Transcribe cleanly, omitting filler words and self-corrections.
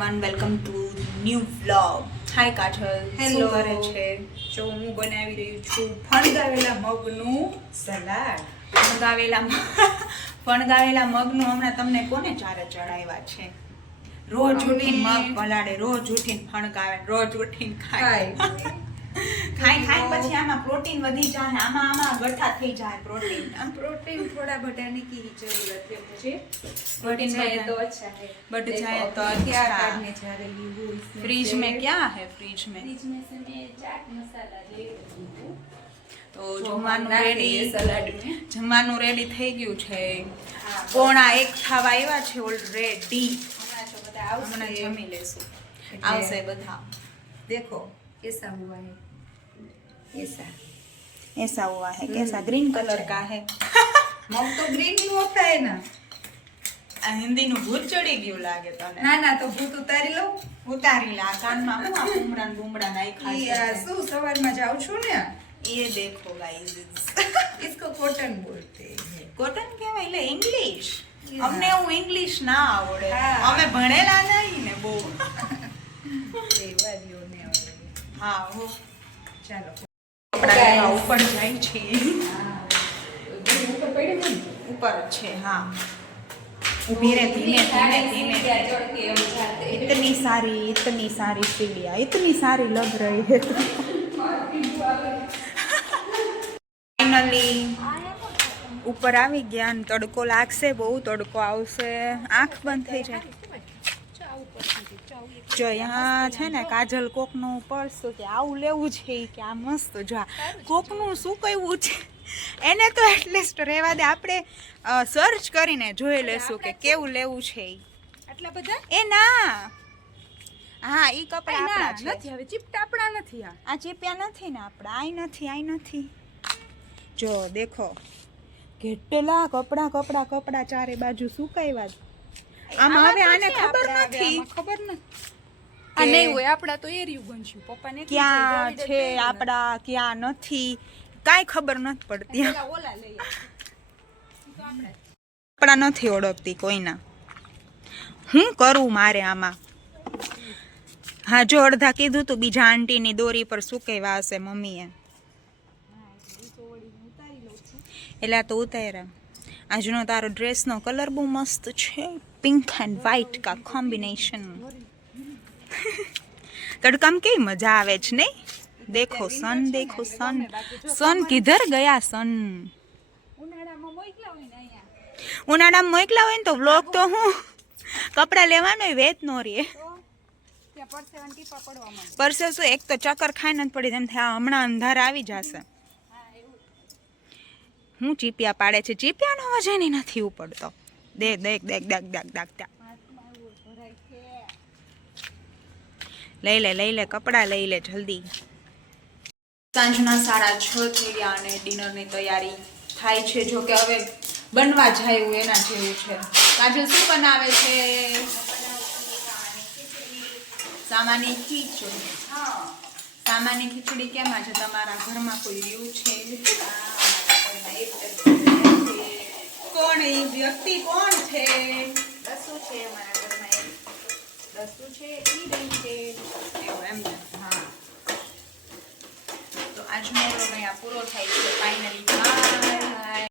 everyone, welcome to new vlog. Hi Kajal, hello શું કરે છે? જો હું બનાવી રહી છું ફણગાવેલા મગનું સલાડ. ફણગાવેલા મગનું હમણાં તમને કોને ચારે ચડાવ્યા છે? રોજ ઉઠીને મગ પલાળે, રોજ ઉઠીને ફણગાવે, રોજ ઉઠીને ખાય. ખાઈ પછી આમાં પ્રોટીન વધી જાય, આમાં ગઠ્ઠા થઈ જાય પ્રોટીન. प्रोटीन थोड़ा बढ़ाने की जरूरत है मुझे. प्रोटीन बढ़ जाए बढ़ा- तो अच्छा है. बढ़ देखो, जाए तो अभी क्या अच्छा. करने जा रही हूँ इसमें फ्रिज से- में क्या है? फ्रिज में फ्रिज में से मैं चाट मसाला ले रही हूँ. તો जो જમવાનું नाखिए રેડી, सलाड में. જમવાનું રેડી થઈ ગયું છે. હા, પોણા 1 થવા આવ્યા છે ઓલરેડી. हमारा जो बता હમણાં उससे- જમી લેશું. એટલે- આવશે બધા. देखो कैसा हुआ है. ऐसा ऐसा हुआ है कैसा? ग्रीन कलर का है. मग तो ग्रीन ही होता है ना. આ હિન્દીનું ભૂત ચડી ગયું લાગે તને. ના ના તો ભૂત ઉતારી લઉં. ઉતારી લા કાનમાં હું આ બુમડા બુમડા નાખ્યા છે. શું સવારમાં જાઉં છું ને. ये देखो गाइस, इसको कॉटन बोलते हैं. કોટન કહેવાય એટલે ઇંગ્લિશ. Yeah. અમને એવું ઇંગ્લિશ ના આવડે. હા. અમે ભણેલા નહીં ને બહુ. તહેવારીઓને હવે. હા હો. ચાલો. કપડા લેવા ઉપર જાય છે. હા. ઉપર પડ્યું ને? ઉપર જ છે હા. ઊભી રે, ધીમે ધીમે ધીમે. चढ़ के हम जाते हैं. इतनी सारी सीढ़ियाँ, इतनी सारी लग रही है. फाइनली ઉપર આવી ગયા ને તડકો લાગશે, બહુ તડકો આવશે, આંખ બંધ થઈ જાય. જો અહીંયા છે ને કાજલ કોકનું પર્સ કે આવું લેવું છે કે આ મસ્ત, જો આ કોકનું શું કહેવું છે એને તો એટલીસ્ટ રહેવા દે, આપણે સર્ચ કરીને જોઈ લેશું કે કેવું લેવું છે ઈ. આટલા બધા એ ના, હા ઈ કપડા ના આપણા છે. નથી હવે ચીપટા આપણા નથી આ ચીપ્યા નથી ને આપણા, આઈ નથી. જો દેખો કેટલા કપડા ચારે બાજુ સુકાવ્યા છે. આમાં હવે આને ખબર નથી આ નહીં હોય આપડા તો એરિયું ગણશું પપ્પાને ક્યાં છે આપણા, ક્યાં નથી, કાંઈ ખબર નથી પડતી. ઓલા લઈએ કપડા નથી ઓળખતી કોઈના. હું કરું મારે આમાં? હા જો અડધા કીધું તું બીજા આંટીની દોરી પર સુકાવ્યા હશે મમ્મીએ, એટલે આ તો ઉતાર્યા. આજનો તારો ડ્રેસનો કલર બહુ મસ્ત છે, પિંક એન્ડ વ્હાઈટ કા કોમ્બિનેશન. તડકામાં કેવી મજા આવે છે નહીં? દેખો સન, દેખો સન. સન કિધર ગયા સન? ઉનાળામાં મોકલા હોય ને અહીંયા ઉનાળામાં મોકલા હોય ને તો વ્લોગ તો હું કપડાં લેવાનો વેત નો રે. ત્યાં પરસેવાના ટીપા પડવા માંડે. પરસે શું, એક તો ચક્કર ખાઈ નથી પડી, તેમ થાય હમણાં અંધારા આવી જશે. હું ચીપિયા પાડે છે, ચીપિયાનો અવાજ એની નથી ઉપડતો. દેખ દેખ દેખ દેખ દેખ દેખ દેખ. લઈ લે કપડાં લઈ લે જલ્દી. સાંજના 6:30 થઈ ગયા અને ડિનરની તૈયારી થાય છે. જો કે હવે બનવા જાય એવું એના જેવું છે. કાજલ શું બનાવે છે? સામાની ખીચડી. હા, સામાની ખીચડી કેમ છે? તમારા ઘરમાં કોઈ રહ્યું છે? કોણ એ વ્યક્તિ કોણ છે? દસુ છે અમારા ઘરમાં એક. દસુ છે ઈ રહી છે. એવું એમ ને? હા તો આજનો વ્લોગ અહીંયા પૂરો થાય છે ફાઇનલી. બાય.